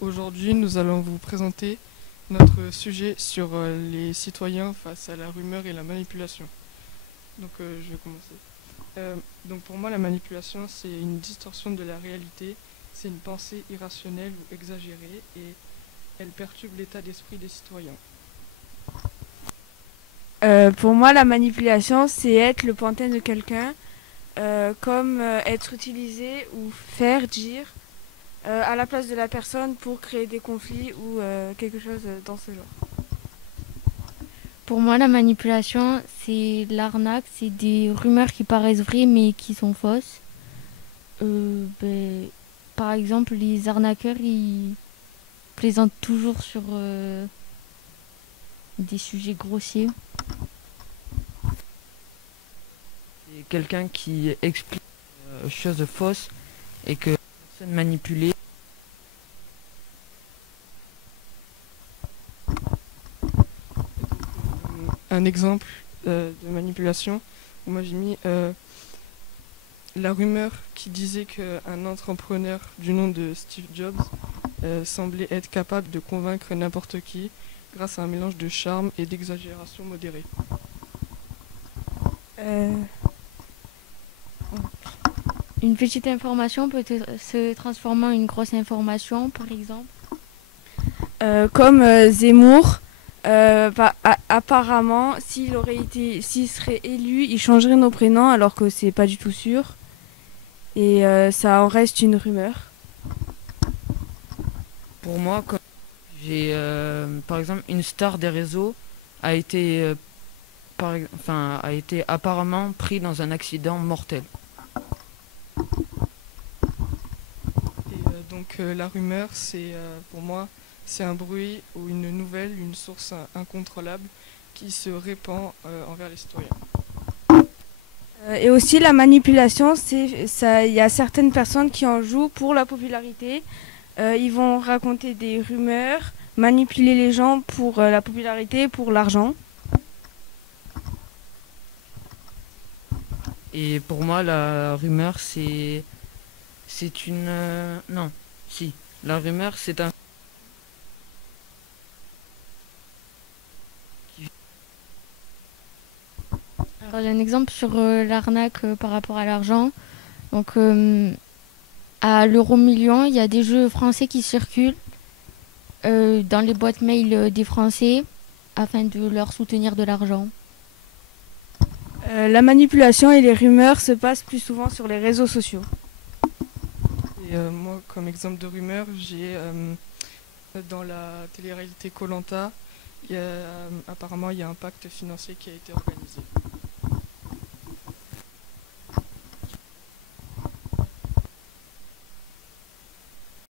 Aujourd'hui, nous allons vous présenter notre sujet sur les citoyens face à la rumeur et la manipulation. Je vais commencer. Donc pour moi, la manipulation, c'est une distorsion de la réalité, c'est une pensée irrationnelle ou exagérée et elle perturbe l'état d'esprit des citoyens. Pour moi, la manipulation, c'est être le pantin de quelqu'un, comme être utilisé ou faire dire à la place de la personne pour créer des conflits ou quelque chose dans ce genre. Pour moi, la manipulation, c'est l'arnaque, c'est des rumeurs qui paraissent vraies mais qui sont fausses. Ben, par exemple, les arnaqueurs, ils plaisantent toujours sur des sujets grossiers. C'est quelqu'un qui explique choses fausses et que la personne manipulée. Un exemple de manipulation, où moi j'ai mis la rumeur qui disait qu'un entrepreneur du nom de Steve Jobs semblait être capable de convaincre n'importe qui grâce à un mélange de charme et d'exagération modérée. Euh, Une petite information peut se transformer en une grosse information, par exemple. Comme Zemmour, apparemment, s'il serait élu, il changerait nos prénoms alors que c'est pas du tout sûr. Et ça en reste une rumeur. Pour moi, comme j'ai par exemple une star des réseaux a été a été apparemment pris dans un accident mortel. La rumeur, c'est pour moi, c'est un bruit ou une nouvelle, une source incontrôlable qui se répand envers les citoyens. Et aussi la manipulation, c'est ça. Il y a certaines personnes qui en jouent pour la popularité. Ils vont raconter des rumeurs, manipuler les gens pour la popularité, pour l'argent. Et pour moi, la rumeur, c'est une non, si. La rumeur, c'est un Alors, j'ai un exemple sur l'arnaque par rapport à l'argent. Donc, à l'euro million, il y a des jeux français qui circulent dans les boîtes mail des Français afin de leur soutenir de l'argent. La manipulation et les rumeurs se passent plus souvent sur les réseaux sociaux. Moi, comme exemple de rumeur, j'ai dans la télé-réalité koh apparemment il y a un pacte financier qui a été organisé.